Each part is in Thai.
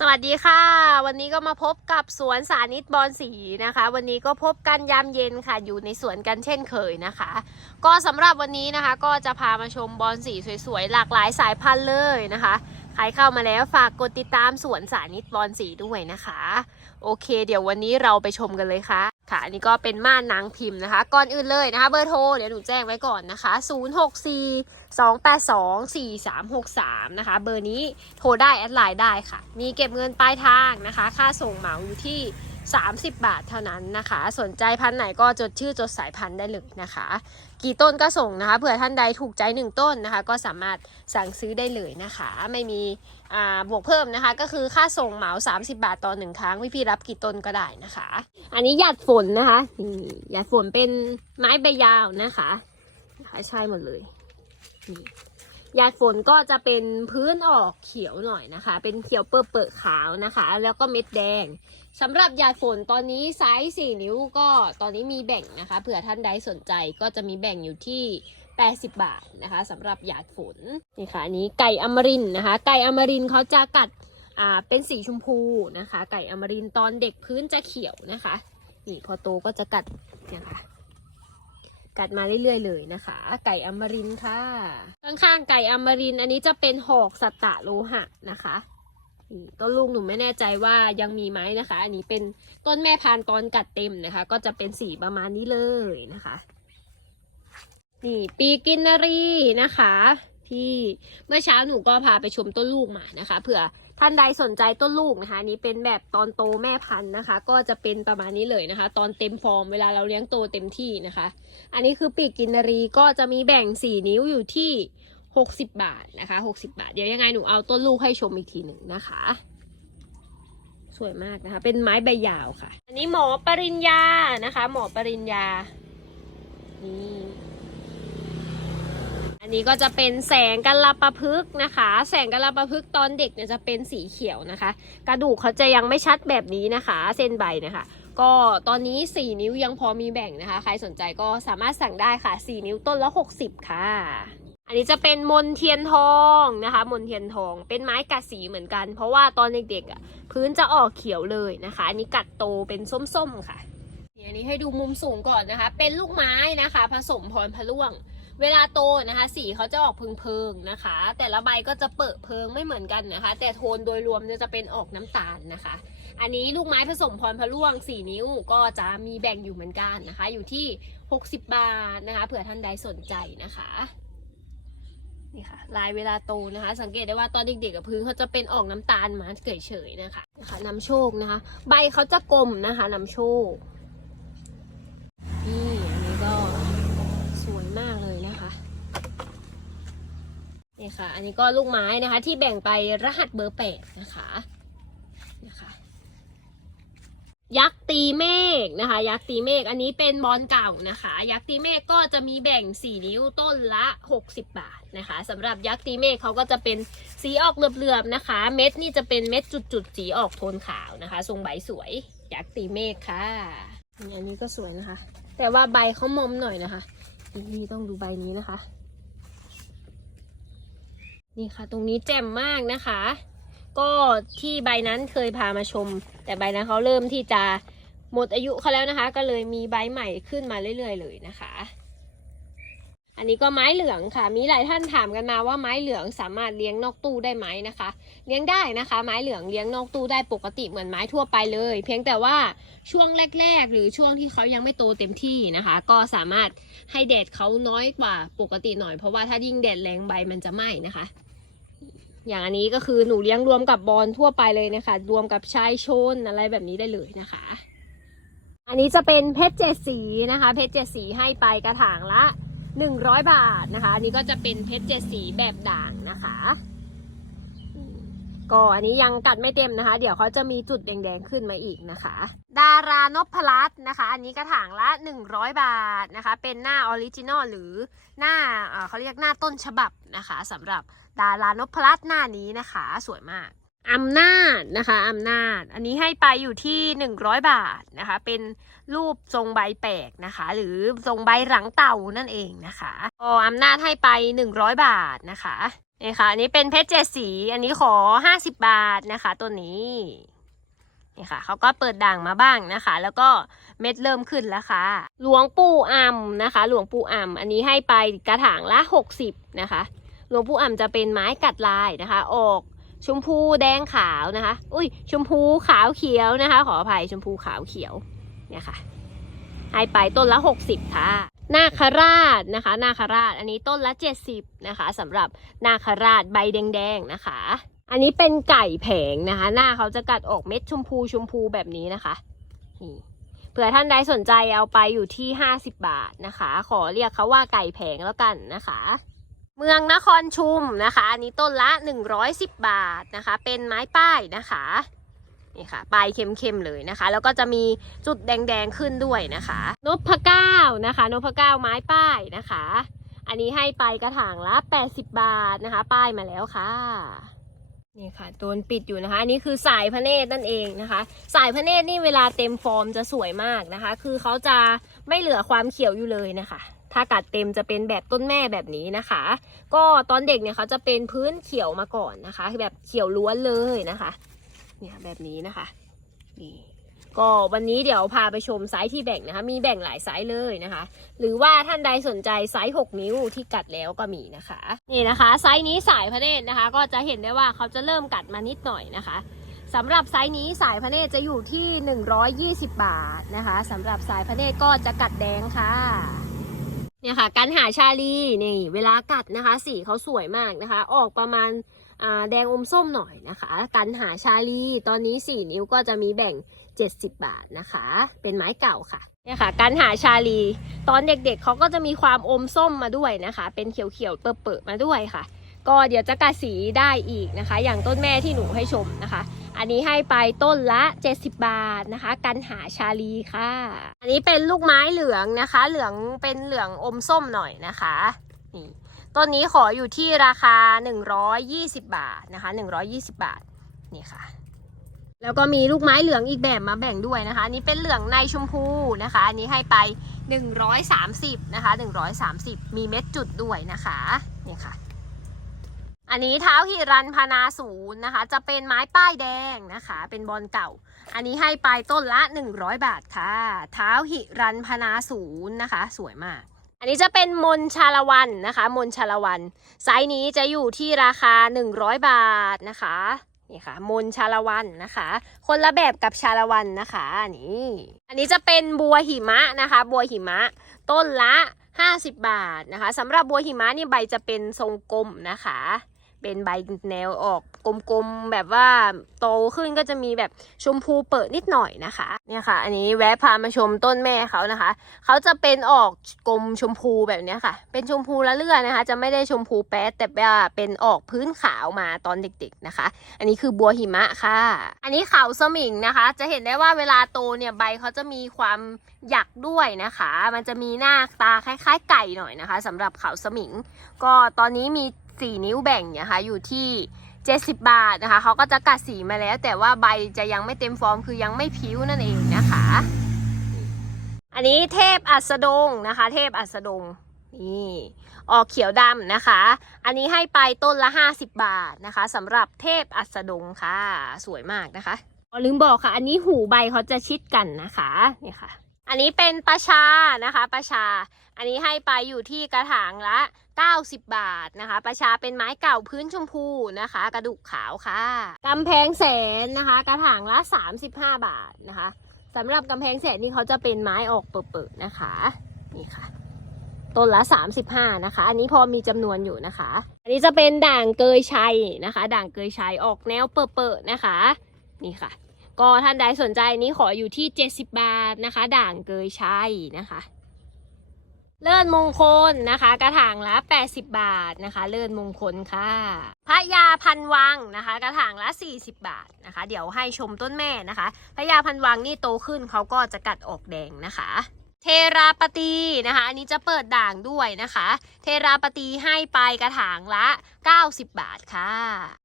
สวัสดีค่ะ วันนี้ก็มาพบกับสวนสานิตบอนสีนะคะ วันนี้ก็พบกันยามเย็นค่ะ อยู่ในสวนกันเช่นเคยนะคะ ก็สำหรับวันนี้นะคะก็จะพามาชมบอนสีสวยๆ หลากหลายสายพันธุ์เลยนะคะ ใครเข้ามาแล้วฝากกดติดตามสวนสานิตบอลสีด้วยนะคะ โอเค เดี๋ยววันนี้เราไปชมกันเลยค่ะ ค่ะอันนี้ก็เป็นม่านนางพิมพ์นะคะ ก่อนอื่นเลยนะคะ เบอร์โทรเดี๋ยวหนูแจ้งไว้ก่อนนะคะ 064 282 4363 นะคะ เบอร์นี้โทรได้แอดไลน์ได้ค่ะ มีเก็บเงินปลายทางนะคะ ค่าส่งเหมาอยู่ที่ 30 บาทเท่านั้นนะคะ สนใจพันธุ์ไหนก็จดชื่อจดสายพันธุ์ได้เลยนะคะ กี่ต้นก็ส่งนะคะเผื่อท่านใดถูกใจหนึ่งต้นนะคะ ก็สามารถสั่งซื้อได้เลยนะคะ ไม่มีอ่าบวกเพิ่มนะคะ ก็คือค่าส่งเหมา 30 บาทต่อหนึ่งครั้งพี่พี่รับกี่ต้นก็ได้นะคะ อันนี้หยาดฝนนะคะนี่หยาดฝนเป็นไม้ใบยาวนะคะใช่หมดเลยนี่ ยาดฝนก็จะเป็นพื้นออกเขียวหน่อยนะคะ เป็นเขียวเปิดเปิดขาวนะคะ แล้วก็เม็ดแดงสำหรับหยาดฝนตอนนี้ไซส์สี่นิ้วก็ตอนนี้มีแบ่งนะคะ เผื่อท่านใดสนใจก็จะมีแบ่งอยู่ที่ 80 บาทนะคะสำหรับหยาดฝนนี่ค่ะอันนี้ไก่อมรินนะคะ ไก่อมรินเขาจะกัดอ่าเป็นสีชมพูนะคะ ไก่อมรินตอนเด็กพื้นจะเขียวนะคะ นี่พอโตก็จะกัดนี่ยค่ะ กัดมาเรื่อยๆเลยนะคะ ไก่อมรินค่ะ ข้างๆไก่อมรินอันนี้จะเป็นหอกสัตตะโลหะนะคะต้นลูกหนูไม่แน่ใจว่ายังมีไหมนะคะ อันนี้เป็นต้นแม่พันธุ์ตอนกัดเต็มนะคะ ก็จะเป็นสีประมาณนี้เลยนะคะนี่ปีกินนารีนะคะ ที่เมื่อเช้าหนูก็พาไปชมต้นลูกมานะคะเผื่อ ท่านใดสนใจต้นลูกนะคะนี้เป็นแบบตอนโตแม่พันธุ์นะคะ ก็จะเป็นประมาณนี้เลยนะคะ ตอนเต็มฟอร์มเวลาเราเลี้ยงโตเต็มที่นะคะ อันนี้คือปีกกินนารีก็จะมีแบ่ง 4 นิ้วอยู่ที่ 60 บาทนะคะ 60 บาท เดี๋ยวยังไงหนูเอาต้นลูกให้ชมอีกทีหนึ่งนะคะ สวยมากนะคะ เป็นไม้ใบยาวค่ะ อันนี้หมอปริญญานะคะ หมอปริญญานี่ อันนี้ก็จะเป็นแสงกัลปะพึกนะคะ แสงกัลปะพึกษ์ตอนเด็กเนี่ยจะเป็นสีเขียวนะคะ กระดูกเขาจะยังไม่ชัดแบบนี้นะคะ เส้นใบนะคะ ก็ตอนนี้ 4 นิ้วยังพอมีแบ่งนะคะ ใครสนใจก็สามารถสั่งได้ค่ะ 4 นิ้วต้นละ 60 ค่ะอันนี้จะเป็นมนเทียนทองนะคะ มนเทียนทองเป็นไม้กัดสีเหมือนกัน เพราะว่าตอนเด็กๆอะพื้นจะออกเขียวเลยนะคะ อันนี้กัดโตเป็นส้มๆค่ะนี่อันนี้ให้ดูมุมสูงก่อนนะคะ เป็นลูกไม้นะคะ ผสมพรพะล่วง เวลาโตนะคะ สีเขาจะออกเพิงๆนะคะ แต่ละใบก็จะเปิดเพิงไม่เหมือนกันนะคะ แต่โทนโดยรวมจะเป็นออกน้ำตาลนะคะ อันนี้ลูกไม้ผสมพรพะล่วง 4 นิ้วก็จะมีแบ่งอยู่เหมือนกันนะคะ อยู่ที่ 60 บาทนะคะ เผื่อท่านใดสนใจนะคะนี่ค่ะลายเวลาโตนะคะ สังเกตได้ว่าตอนเด็กๆกับพื้นเขาจะเป็นออกน้ำตาลมาเฉยๆนะคะนะคะนำโชคนะคะ ใบเขาจะกลมนะคะนำโชคนี่อันนี้ก็สวยมากเลยนะคะ นี่ค่ะ อันนี้ก็ลูกไม้นะคะที่แบ่งไปรหัสเบอร์แปดนะคะนะคะยักษ์ตีเมฆนะคะ ยักษ์ตีเมฆอันนี้เป็นบอลเก่านะคะ ยักษ์ตีเมฆก็จะมีแบ่ง 4 นิ้วต้นละ 60 บาทนะคะสำหรับยักษ์ตีเมฆเขาก็จะเป็นสีออกเหลือบๆนะคะ เม็ดนี่จะเป็นเม็ดจุดๆสีออกโทนขาวนะคะ ทรงใบสวย ยักษ์ตีเมฆค่ะนี่อันนี้ก็สวยนะคะ แต่ว่าใบเขามอมหน่อยนะคะนี่ต้องดูใบนี้นะคะ นี่ค่ะ ตรงนี้แจ่มมากนะคะ ก็ที่ใบนั้นเคยพามาชม แต่ใบนั้นเขาเริ่มที่จะหมดอายุเขาแล้วนะคะ ก็เลยมีใบใหม่ขึ้นมาเรื่อย ๆ เลยนะคะ อันนี้ก็ไม้เหลืองค่ะ มีหลายท่านถามกันมาว่าไม้เหลืองสามารถเลี้ยงนอกตู้ได้ไหมนะคะ เลี้ยงได้นะคะ ไม้เหลืองเลี้ยงนอกตู้ได้ปกติเหมือนไม้ทั่วไปเลย เพียงแต่ว่าช่วงแรก ๆ หรือช่วงที่เขายังไม่โตเต็มที่นะคะ ก็สามารถให้แดดเขาน้อยกว่าปกติหน่อย เพราะว่าถ้ายิ่งแดดแรงใบมันจะไหม้นะคะ อย่างอันนี้ก็คือหนูเลี้ยงรวมกับบอลทั่วไปเลยนะคะ รวมกับชายชนอะไรแบบนี้ได้เลยนะคะ อันนี้จะเป็นเพชรเจ็ดสีนะคะ เพชรเจ็ดสีให้ไปกระถางละหนึ่งร้อยบาทนะคะ อันนี้ก็จะเป็นเพชรเจ็ดสีแบบด่างนะคะ ก็อันนี้ยังกัดไม่เต็มนะคะ เดี๋ยวเขาจะมีจุดแดงๆขึ้นมาอีกนะคะ ดารานพลัตน์นะคะ อันนี้กระถางละ 100 บาทนะคะ เป็นหน้าออริจินอลหรือหน้าเอ่อเขาเรียกหน้าต้นฉบับนะคะสำหรับดารานพลัตน์หน้านี้นะคะ สวยมากอำนาจนะคะอำนาจ อันนี้ให้ไปอยู่ที่ 100 บาทนะคะ เป็นรูปทรงใบแปลกนะคะ หรือทรงใบหลังเต่านั่นเองนะคะก็อำนาจให้ไป 100 บาทนะคะ นี่ค่ะ อันนี้เป็นเพชรเจ็ดสี อันนี้ขอห้าสิบบาทนะคะ ตัวนี้นี่ค่ะเขาก็เปิดด่างมาบ้างนะคะ แล้วก็เม็ดเริ่มขึ้นแล้วค่ะ หลวงปู่อ่ำนะคะ หลวงปู่อ่ำอันนี้ให้ไปกระถางละหกสิบนะคะ หลวงปู่อ่ำจะเป็นไม้กัดลายนะคะ ออกชมพูแดงขาวนะคะ อุ้ยชมพูขาวเขียวนะคะ ขออภัยชมพูขาวเขียวเนี่ยค่ะให้ไปต้นละ60ค่ะ นาคราชนะคะนาคราช อันนี้ต้นละ 70นะคะสำหรับนาคราชใบแดงๆนะคะ อันนี้เป็นไก่แผงนะคะ หน้าเขาจะกัดออกเม็ดชมพูชมพูแบบนี้นะคะนี่เผื่อท่านใดสนใจเอาไปอยู่ที่ 50 บาทนะคะ ขอเรียกเขาว่าไก่แผงแล้วกันนะคะ เมืองนครชุมนะคะ อันนี้ต้นละ 110 บาทนะคะ เป็นไม้ป้ายนะคะ นี่ค่ะปลายเข้มๆเลยนะคะ แล้วก็จะมีจุดแดงๆขึ้นด้วยนะคะ นพเก้านะคะ นพเก้าไม้ป้ายนะคะ อันนี้ให้ไปกระถางละ 80 บาทนะคะ ป้ายมาแล้วค่ะนี่ค่ะโดนปิดอยู่นะคะอันนี้คือสายพระเนตรนั่นเองนะคะ สายพระเนตรนี่เวลาเต็มฟอร์มจะสวยมากนะคะ คือเขาจะไม่เหลือความเขียวอยู่เลยนะคะ ถ้ากัดเต็มจะเป็นแบบต้นแม่แบบนี้นะคะ ก็ตอนเด็กเนี่ยเขาจะเป็นพื้นเขียวมาก่อนนะคะแบบเขียวล้วนเลยนะคะ เนี่ยแบบนี้นะคะนี่ก็วันนี้เดี๋ยวพาไปชมไซส์ที่แบ่งนะคะ มีแบ่งหลายไซส์เลยนะคะ หรือว่าท่านใดสนใจไซส์ 6 นิ้วที่กัดแล้วก็มีนะคะ นี่นะคะ ไซส์นี้สายพระเนตรนะคะ ก็จะเห็นได้ว่าเขาจะเริ่มกัดมานิดหน่อยนะคะสำหรับไซส์นี้สายพระเนตรจะอยู่ที่ 120 บาทนะคะสำหรับสายพระเนตรก็จะกัดแดงค่ะเนี่ยค่ะการหาชาลีนี่เวลากัดนะคะ สีเขาสวยมากนะคะ ออกประมาณ แดงอมส้มหน่อยนะคะ กันหาชาลีตอนนี้ 4 นิ้วก็จะมีแบ่ง 70 บาทนะคะ เป็นไม้เก่าค่ะเนี่ยค่ะกันหาชาลี ตอนเด็กๆเขาก็จะมีความอมส้มมาด้วยนะคะ เป็นเขียวๆเปิดๆมาด้วยค่ะ ก็เดี๋ยวจะกัดสีได้อีกนะคะ อย่างต้นแม่ที่หนูให้ชมนะคะ อันนี้ให้ไปต้นละ 70 บาทนะคะ กันหาชาลีค่ะ อันนี้เป็นลูกไม้เหลืองนะคะ เหลืองเป็นเหลืองอมส้มหน่อยนะคะนี่ ต้นนี้ขออยู่ที่ราคา 120 บาทนะคะ 120 บาทนี่ค่ะ แล้วก็มีลูกไม้เหลืองอีกแบบมาแบ่งด้วยนะคะนนี้เป็นเหลืองในชมพูนะคะอันนี้ให้ไป 130นะคะ130 มีเม็ดจุดด้วยนะคะนี่ค่ะ อันนี้เท้าหิรันพานาศูนย์นะคะ จะเป็นไม้ป้ายแดงนะคะ เป็นบอลเก่า อันนี้ให้ไปต้นละ 100 บาทค่ะ เท้าหิรันพานาศูนย์นะคะ สวยมาก อันนี้จะเป็นมนชาละวันนะคะ มนชาละวัน ไซส์นี้จะอยู่ที่ราคา 100 บาทนะคะนี่ค่ะมนชาละวันนะคะ คนละแบบกับชาละวันนะคะนี่อันนี้จะเป็นบัวหิมะนะคะ บัวหิมะ ต้นละ 50 บาทนะคะสำหรับบัวหิมะนี่ใบจะเป็นทรงกลมนะคะ เป็นใบแนวออกกลมๆแบบว่าโตขึ้นก็จะมีแบบชมพูเปิดนิดหน่อยนะคะเนี่ยค่ะ อันนี้แวะพามาชมต้นแม่เขานะคะเขาจะเป็นออกกลมชมพูแบบนี้ค่ะ เป็นชมพูละเลื่อนะคะ จะไม่ได้ชมพูแป๊ดแต่ว่าเป็นออกพื้นขาวมาตอนเด็กๆนะคะ อันนี้คือบัวหิมะค่ะ อันนี้เขาสมิงนะคะ จะเห็นได้ว่าเวลาโตเนี่ยใบเขาจะมีความหยักด้วยนะคะ มันจะมีหน้าตาคล้ายๆ ไก่หน่อยนะคะสำหรับเขาสมิง ก็ตอนนี้มี 4 นิ้วแบ่งเนี่ยค่ะอยู่ที่ 70 บาทนะคะเขาก็จะกัดสีมาแล้ว แต่ว่าใบจะยังไม่เต็มฟอร์มคือยังไม่ผิวนั่นเองนะคะ อันนี้เทพอัสดงนะคะ เทพอัสดงนี่ออกเขียวดำนะคะ อันนี้ให้ไปต้นละ 50 บาทนะคะสำหรับเทพอัสดงค่ะ สวยมากนะคะลืมบอกค่ะ อันนี้หูใบเขาจะชิดกันนะคะนี่ค่ะ อันนี้เป็นประชานะคะประชา อันนี้ให้ไปอยู่ที่กระถางละ 90 บาทนะคะ ประชาเป็นไม้เก่าพื้นชมพูนะคะ กระดูกขาวค่ะกำแพงแสนนะคะ กระถางละ 35 บาทนะคะสำหรับกำแพงแสนนี่เขาจะเป็นไม้ออกเปิดๆนะคะนี่ค่ะต้นละ 35 นะคะ อันนี้พอมีจำนวนอยู่นะคะ อันนี้จะเป็นด่างเกยชัยนะคะ ด่างเกยชัยออกแนวเปิดๆนะคะ นี่ค่ะ ก็ท่านใดสนใจนี้ขออยู่ที่ 70 บาทนะคะ ด่างเกยชัยนะคะ เลิศมงคลนะคะ กระถางละ 80 บาทนะคะ เลิศมงคลค่ะพระยาพันวังนะคะ กระถางละ 40 บาทนะคะ เดี๋ยวให้ชมต้นแม่นะคะพระยาพันวังนี่โตขึ้นเขาก็จะกัดออกแดงนะคะ เทราปตีนะคะ อันนี้จะเปิดด่างด้วยนะคะ เทราปตีให้ไปกระถางละ 90 บาทค่ะ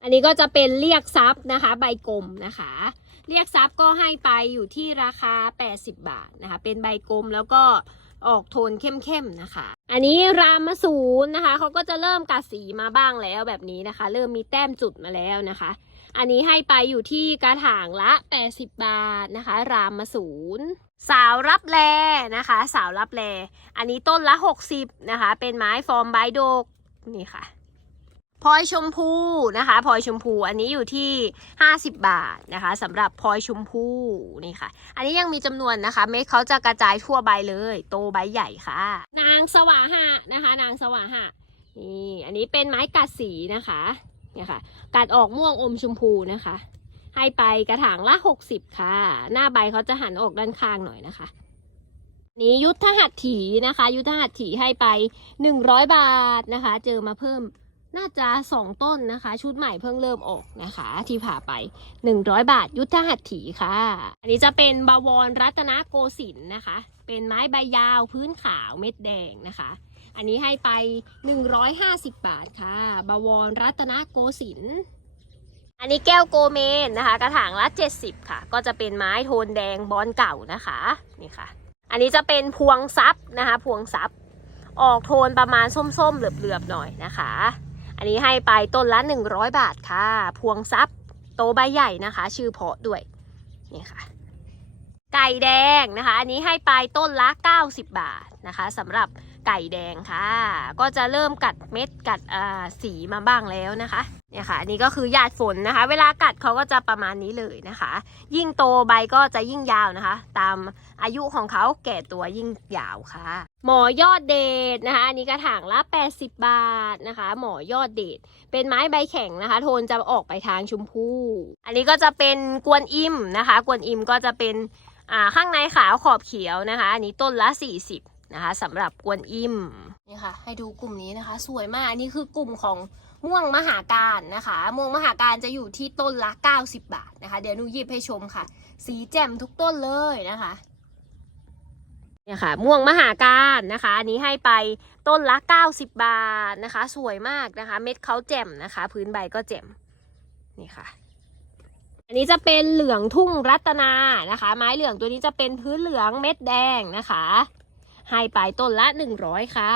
อันนี้ก็จะเป็นเรียกทรัพย์นะคะ ใบกลมนะคะเรียกทรัพย์ก็ให้ไปอยู่ที่ราคา 80 บาทนะคะ เป็นใบกลมแล้วก็ ออกโทนเข้มๆนะคะ อันนี้รามมาสูนนะคะเขาก็จะเริ่มกัดสีมาบ้างแล้วแบบนี้นะคะ เริ่มมีแต้มจุดมาแล้วนะคะ อันนี้ให้ไปอยู่ที่กระถางละ 80 บาทนะคะ รามมาสูนสาวรับแลนะคะ สาวรับแลอันนี้ต้นละ 60นะคะ เป็นไม้ฟอร์มใบโดกนี่ค่ะ พลอยชมพูนะคะพลอยชมพูอันนี้อยู่ที่ 50 บาทนะคะสำหรับพลอยชมพูนี่ค่ะ อันนี้ยังมีจำนวนนะคะเม็ดเขาจะกระจายทั่วใบเลย โตใบใหญ่ค่ะ นางสว่าหะนะคะ นางสว่าหะนี่อันนี้เป็นไม้กัดสีนะคะเนี่ยค่ะกัดออกม่วงอมชมพูนะคะ ให้ไปกระถางละ 60 ค่ะ หน้าใบเขาจะหันออกด้านข้างหน่อยนะคะนี้ยุทธหัตถีนะคะ ยุทธหัตถีให้ไป 100 บาทนะคะ เจอมาเพิ่ม น่าจะ 2 ต้นนะคะ ชุดใหม่เพิ่งเริ่มออกนะคะ ที่ผ่าไป 100 บาท ยุทธหัตถีค่ะ อันนี้จะเป็นบาวรรัตนโกสินนะคะ เป็นไม้ใบยาวพื้นขาวเม็ดแดงนะคะ อันนี้ให้ไป 150 บาทค่ะ บาวรรัตนโกสิน อันนี้แก้วโกเมนนะคะ กระถางละ 70 ค่ะ ก็จะเป็นไม้โทนแดงบอนเก่านะคะนี่ค่ะ อันนี้จะเป็นพวงซับนะคะ พวงซับออกโทนประมาณส้มๆเหลือบๆหน่อยนะคะ อันนี้ให้ไปต้นละ 100 บาทค่ะ พวงซับโตใบใหญ่นะคะ ชื่อเพาะด้วย นี่ค่ะ ไก่แดงนะคะ อันนี้ให้ไปต้นละ 90 บาทนะคะสำหรับ ไก่แดงค่ะ ก็จะเริ่มกัดเม็ดกัดอ่าสีมาบ้างแล้วนะคะเนี่ยค่ะอันนี้ก็คือหยาดฝนนะคะ เวลากัดเขาก็จะประมาณนี้เลยนะคะ ยิ่งโตใบก็จะยิ่งยาวนะคะ ตามอายุของเขาแก่ตัวยิ่งยาวค่ะ หมอยอดเดชนะคะอันนี้กระถางละ 80 บาทนะคะ หมอยอดเดชเป็นไม้ใบแข็งนะคะ โทนจะออกไปทางชมพูอันนี้ก็จะเป็นกวนอิมนะคะ กวนอิมก็จะเป็นอ่าข้างในขาวขอบเขียวนะคะ อันนี้ต้นละ 40 นะคะสำหรับกวนอิมนี่ค่ะ ให้ดูกลุ่มนี้นะคะ สวยมากอันนี้คือกลุ่มของม่วงมหาการนะคะ ม่วงมหาการจะอยู่ที่ต้นละ 90 บาทนะคะ เดี๋ยวหนูหยิบให้ชมค่ะ สีแจ่มทุกต้นเลยนะคะเนี่ยค่ะม่วงมหาการนะคะ อันนี้ให้ไปต้นละ 90 บาทนะคะ สวยมากนะคะ เม็ดเขาแจ่มนะคะ พื้นใบก็แจ่มนี่ค่ะ อันนี้จะเป็นเหลืองทุ่งรัตนานะคะ ไม้เหลืองตัวนี้จะเป็นพื้นเหลืองเม็ดแดงนะคะ ให้ไปต้นละ 100 ค่ะ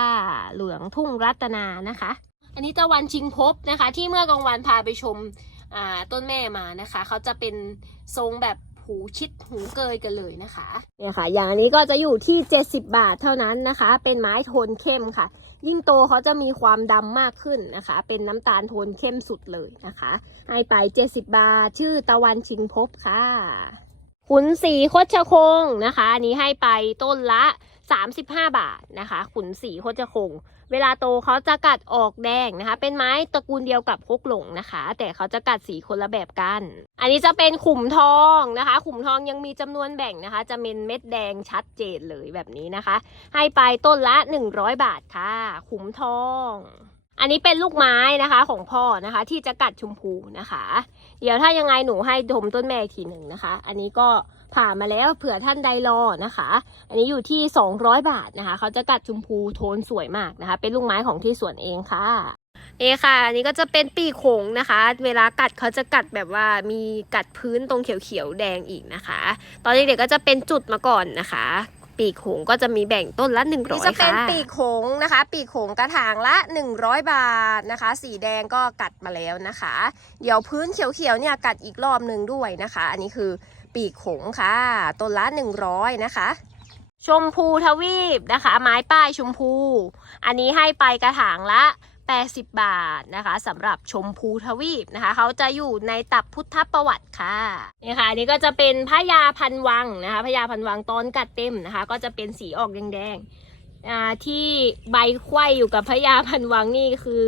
เหลืองทุ่งรัตนานะคะ อันนี้ตะวันชิงพบนะคะ ที่เมื่อกลางวันพาไปชมต้นแม่มานะคะ เขาจะเป็นทรงแบบหูชิดหูเกยกันเลยนะคะเนี่ยค่ะ อย่างอันนี้ก็จะอยู่ที่ 70 บาทเท่านั้นนะคะ เป็นไม้โทนเข้มค่ะ ยิ่งโตเขาจะมีความดำมากขึ้นนะคะ เป็นน้ำตาลโทนเข้มสุดเลยนะคะ ให้ไป 70 บาท ชื่อตะวันชิงพบค่ะขุนสีโคชคงนะคะ อันนี้ให้ไปต้นละ 35 บาทนะคะ ขุนสีโคชคง เวลาโตเขาจะกัดออกแดงนะคะ เป็นไม้ตระกูลเดียวกับพกหลงนะคะ แต่เขาจะกัดสีคนละแบบกัน อันนี้จะเป็นขุมทองนะคะ ขุมทองยังมีจำนวนแบ่งนะคะ จะเป็นเม็ดแดงชัดเจนเลยแบบนี้นะคะ ให้ไปต้นละ 100 บาทค่ะ ขุมทองอันนี้เป็นลูกไม้นะคะของพ่อนะคะที่จะกัดชมพูนะคะ เดี๋ยวถ้ายังไงหนูให้ดมต้นแม่อีกทีหนึ่งนะคะ อันนี้ก็ ผ่ามาแล้วเผื่อท่านใดรอนะคะ อันนี้อยู่ที่ 200 บาทนะคะ เขาจะกัดชมพูโทนสวยมากนะคะ เป็นลูกไม้ของที่สวนเองค่ะเอค่ะ อันนี้ก็จะเป็นปีกโขงนะคะ เวลากัดเขาจะกัดแบบว่ามีกัดพื้นตรงเขียวๆแดงอีกนะคะ ตอนเด็กๆก็จะเป็นจุดมาก่อนนะคะ ปีกโขงก็จะมีแบ่งต้นละ100ค่ะนี่จะเป็นปีกโขงนะคะ ปีกโขงกระถางละ 100 บาทนะคะ สีแดงก็กัดมาแล้วนะคะ เดี๋ยวพื้นเขียวๆเนี่ยกัดอีกรอบหนึ่งด้วยนะคะ อันนี้คือ ปีกโขงค่ะต้นละ100นะคะ ชมพูทวีปนะคะ ไม้ป้ายชมพู อันนี้ให้ไปกระถางละ80 บาทนะคะสำหรับชมพูทวีปนะคะ เขาจะอยู่ในตับพุทธประวัติค่ะนี่ค่ะอันนี้ก็จะเป็นพญาพันวังนะคะพญาพันวังตอนกัดเต็มนะคะ ก็จะเป็นสีออกแดงๆ ที่ใบไขว้อยู่กับพญาพันวังนี่คือ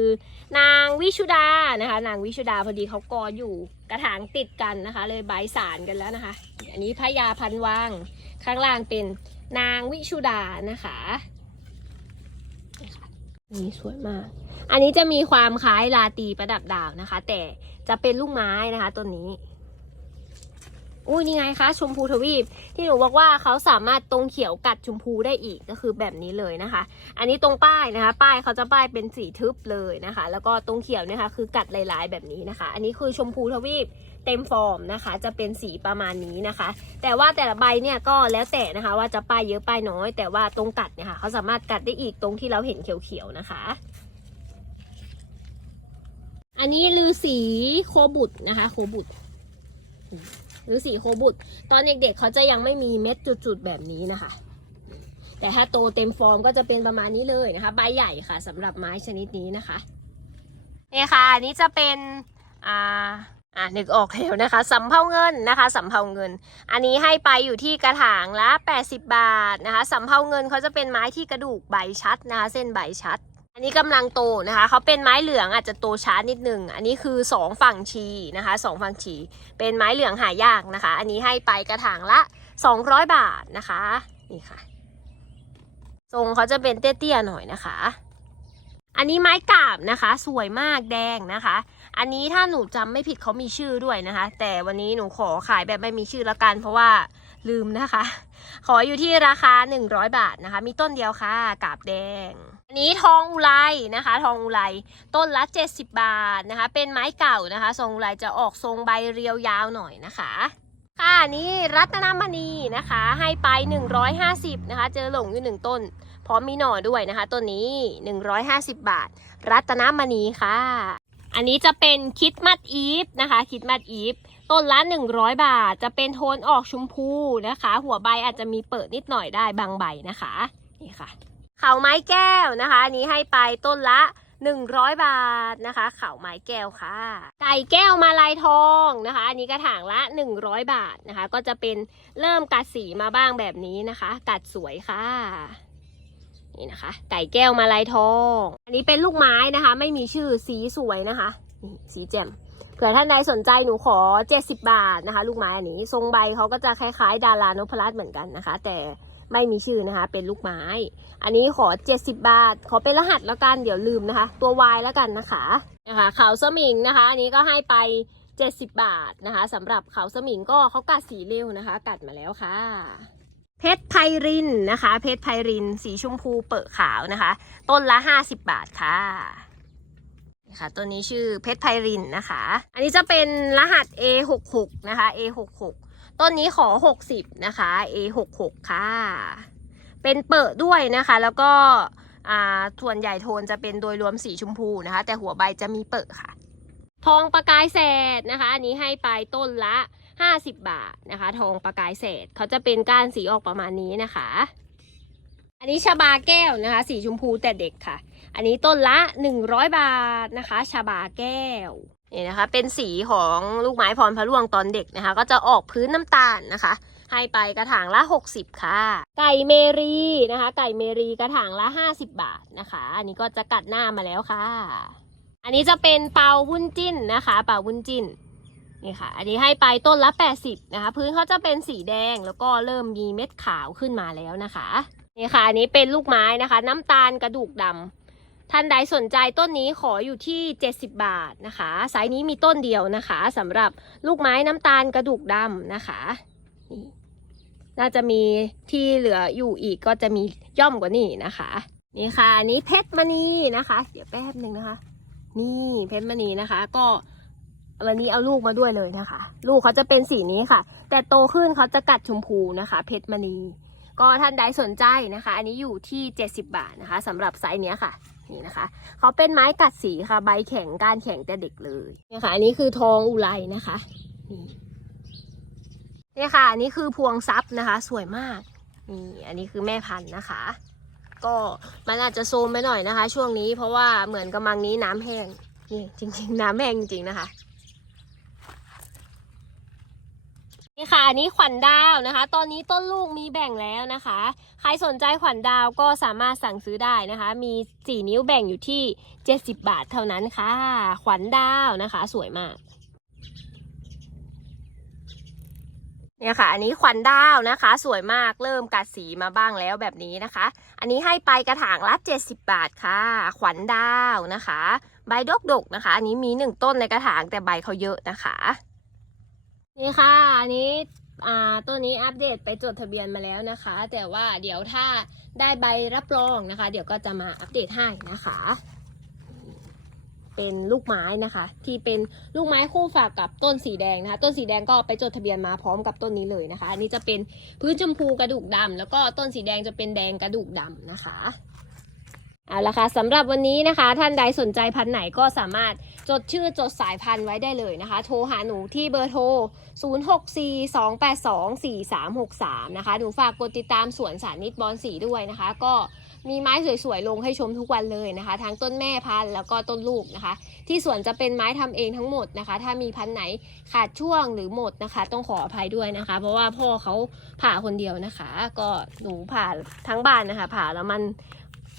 นางวิชุดานะคะ นางวิชุดาพอดีเขากออยู่กระถางติดกันนะคะ เลยใบสารกันแล้วนะคะ อันนี้พญาพันวังข้างล่างเป็นนางวิชุดานะคะนี่สวยมาก อันนี้จะมีความคล้ายลาตีประดับดาวนะคะ แต่จะเป็นลูกไม้นะคะต้นนี้ อุ้ยนี่ไงคะ ชมพูทวีป ที่หนูบอกว่าเขาสามารถตรงเขียวกัดชมพูได้อีกก็คือแบบนี้เลยนะคะ อันนี้ตรงป้ายนะคะ ป้ายเขาจะป้ายเป็นสีทึบเลยนะคะ แล้วก็ตรงเขียวนี่ยค่ะคือกัดลายๆแบบนี้นะคะ อันนี้คือชมพูทวีปเต็มฟอร์มนะคะ จะเป็นสีประมาณนี้นะคะ แต่ว่าแต่ละใบเนี่ยก็แล้วแต่นะคะ ว่าจะป้ายเยอะป้ายน้อย แต่ว่าตรงกัดเนี่ยค่ะเขาสามารถกัดได้อีกตรงที่เราเห็นเขียวๆนะคะอันนี้ลือสีโคบุตรนะคะ โคบุต รือสีโคบุตรตอนเด็กๆเขาจะยังไม่มีเม็ดจุดๆแบบนี้นะคะ แต่ถ้าโตเต็มฟอร์มก็จะเป็นประมาณนี้เลยนะคะ ใบใหญ่ค่ะสำหรับไม้ชนิดนี้นะคะเนี่ยค่ะอันนี้จะเป็นอ่าอ่านึกออกแล้วนะคะสำเภาเงินนะคะสำเภาเงิน อันนี้ให้ไปอยู่ที่กระถางละ 80 บาทนะคะสำเภาเงินเขาจะเป็นไม้ที่กระดูกใบชัดนะคะ เส้นใบชัด อันนี้กำลังโตนะคะเขาเป็นไม้เหลืองอาจจะโตช้านิดนึง อันนี้คือสองฝั่งชีนะคะสองฝั่งชี เป็นไม้เหลืองหายากนะคะ อันนี้ให้ไปกระถางละ 200 บาทนะคะนี่ค่ะทรงเขาจะเป็นเตี้ยๆหน่อยนะคะ อันนี้ไม้กาบนะคะ สวยมากแดงนะคะ อันนี้ถ้าหนูจำไม่ผิดเขามีชื่อด้วยนะคะ แต่วันนี้หนูขอขายแบบไม่มีชื่อละกัน เพราะว่าลืมนะคะ ขออยู่ที่ราคา 100 บาทนะคะ มีต้นเดียวค่ะกาบแดง อันนี้ทองอุไรนะคะ ทองอุไรต้นละ 70 บาทนะคะ เป็นไม้เก่านะคะ ทรงอุไรจะออกทรงใบเรียวยาวหน่อยนะคะ ค่ะนี่รัตนมณีนะคะ ให้ไป 150นะคะ เจอหลงอยู่หนึ่งต้น พร้อมมีหน่อด้วยนะคะต้นนี้ 150 บาท รัตนมณีค่ะอันนี้จะเป็นคิดมัดอีฟนะคะคิดมัดอีฟต้นละ 100 บาท จะเป็นโทนออกชมพูนะคะ หัวใบอาจจะมีเปิดนิดหน่อยได้บางใบนะคะนี่ค่ะ เขาไม้แก้วนะคะนนี้ให้ไปต้นละ 100 บาทนะคะ เขาไม้แก้วค่ะ ไก่แก้วมาลายทองนะคะ อันนี้กระถางละ 100 บาทนะคะ ก็จะเป็นเริ่มกัดสีมาบ้างแบบนี้นะคะ กัดสวยค่ะนี่นะคะ ไก่แก้วมาลายทอง อันนี้เป็นลูกไม้นะคะ ไม่มีชื่อสีสวยนะคะนี่สีแจ่มเผื่อท่านใดสนใจหนูขอ 70 บาทนะคะ ลูกไม้อันนี้ทรงใบเขาก็จะคล้ายๆ ดารานพรัตน์เหมือนกันนะคะ แต่ ไม่มีชื่อนะคะ เป็นลูกไม้ อันนี้ขอ 70 บาท ขอเป็นรหัสแล้วกัน เดี๋ยวลืมนะคะ ตัว Y แล้วกันนะคะนะคะเขาสมิงนะคะ อันนี้ก็ให้ไป 70 บาทนะคะสำหรับเขาสมิงก็เขากัดสีเร็วนะคะ กัดมาแล้วค่ะ เพชรไพรินนะคะ เพชรไพริน สีชมพูเปิดขาวนะคะ ต้นละ 50 บาทค่ะนะค่ะตัวนี้ชื่อเพชรไพรินนะคะ อันนี้จะเป็นรหัส A66 นะคะ A66 ต้นนี้ขอ 60 นะคะ A66 ค่ะ เป็นเปิดด้วยนะคะ แล้วก็อ่าส่วนใหญ่โทนจะเป็นโดยรวมสีชมพูนะคะ แต่หัวใบจะมีเปิดค่ะ ทองประกายแสดนะคะ อันนี้ให้ไปต้นละ 50 บาทนะคะ ทองประกายแสดเขาจะเป็นก้านสีออกประมาณนี้นะคะ อันนี้ชาบาแก้วนะคะ สีชมพูแต่เด็กค่ะ อันนี้ต้นละ 100 บาทนะคะ ชาบาแก้ว นี่นะคะ เป็นสีของลูกไม้พรพะร่วงตอนเด็กนะคะ ก็จะออกพื้นน้ำตาลนะคะ ให้ไปกระถางละ 60 ค่ะ ไก่เมรีนะคะ ไก่เมรีกระถางละ 50 บาทนะคะ อันนี้ก็จะกัดหน้ามาแล้วค่ะ อันนี้จะเป็นเปาวุ้นจิ้นนะคะ เปาวุ้นจิ้นนี่ค่ะ อันนี้ให้ไปต้นละ 80 นะคะ พื้นเขาจะเป็นสีแดงแล้วก็เริ่มมีเม็ดขาวขึ้นมาแล้วนะคะนี่ค่ะ อันนี้เป็นลูกไม้นะคะ น้ำตาลกระดูกดำ ท่านใดสนใจต้นนี้ขออยู่ที่ 70 บาทนะคะไซส์นี้มีต้นเดียวนะคะสำหรับลูกไม้น้ำตาลกระดูกดำนะคะนี่น่าจะมีที่เหลืออยู่อีกก็จะมีย่อมกว่านี้นะคะ นี่ค่ะอันนี้เพชรมณีนะคะ เดี๋ยวแป๊บหนึ่งนะคะ นี่เพชรมณีนะคะ ก็วันนี้เอาลูกมาด้วยเลยนะคะ ลูกเขาจะเป็นสีนี้ค่ะ แต่โตขึ้นเขาจะกัดชมพูนะคะ เพชรมณี ก็ท่านใดสนใจนะคะ อันนี้อยู่ที่ 70 บาทนะคะสำหรับไซส์เนี้ยค่ะ นี่นะคะ เขาเป็นไม้กัดสีค่ะ ใบแข็งก้านแข็งแต่เด็กเลยนี่ค่ะอันนี้คือทองอุไรนะคะนี่นี่ค่ะอันนี้คือพวงซับนะคะ สวยมากนี่อันนี้คือแม่พันธุ์นะคะ ก็มันอาจจะโซมไปหน่อยนะคะ ช่วงนี้เพราะว่าเหมือนกำลังนี้น้ำแห้งนี่จริง ๆ น้ำแห้งจริงๆนะคะ นี่ค่ะอันนี้ขวัญดาวนะคะ ตอนนี้ต้นลูกมีแบ่งแล้วนะคะ ใครสนใจขวัญดาวก็สามารถสั่งซื้อได้นะคะ มี 4 นิ้วแบ่งอยู่ที่ 70 บาทเท่านั้นค่ะ ขวัญดาวนะคะ สวยมากเนี่ยค่ะ อันนี้ขวัญดาวนะคะ สวยมากเริ่มกัดสีมาบ้างแล้วแบบนี้นะคะ อันนี้ให้ไปกระถางละ 70 บาทค่ะ ขวัญดาวนะคะ ใบดกดกๆนะคะ อันนี้มีหนึ่งต้นในกระถางแต่ใบเขาเยอะนะคะ นี่ค่ะ อันนี้ตัวนี้อัปเดตไปจดทะเบียนมาแล้วนะคะ แต่ว่าเดี๋ยวถ้าได้ใบรับรองนะคะ เดี๋ยวก็จะมาอัปเดตให้นะคะ เป็นลูกไม้นะคะ ที่เป็นลูกไม้คู่ฝากกับต้นสีแดงนะคะ ต้นสีแดงก็ไปจดทะเบียนมาพร้อมกับต้นนี้เลยนะคะ อันนี้จะเป็นพื้นชมพูกระดูกดำแล้วก็ต้นสีแดงจะเป็นแดงกระดูกดำนะคะเอาละค่ะสำหรับวันนี้นะคะ ท่านใดสนใจพันธุ์ไหนก็สามารถ จดชื่อจดสายพันธุ์ไว้ได้เลยนะคะ โทรหาหนูที่เบอร์โทร 0642824363 นะคะ หนูฝากกดติดตามสวนสานิตบอลสีด้วยนะคะ ก็มีไม้สวยๆ ลงให้ชมทุกวันเลยนะคะ ทั้งต้นแม่พันธุ์แล้วก็ต้นลูกนะคะ ที่สวนจะเป็นไม้ทำเองทั้งหมดนะคะ ถ้ามีพันธุ์ไหนขาดช่วงหรือหมดนะคะ ต้องขออภัยด้วยนะคะ เพราะว่าพ่อเขาผ่าคนเดียวนะคะ ก็หนูผ่าทั้งบ้านนะคะ ผ่าแล้วมัน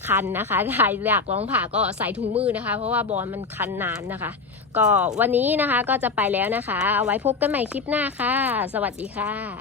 คันนะคะถ้าอยากลองผ่าก็ใส่ถุงมือนะคะ เพราะว่าบอลมันคันนานนะคะ ก็วันนี้นะคะก็จะไปแล้วนะคะ เอาไว้พบกันใหม่คลิปหน้าค่ะ สวัสดีค่ะ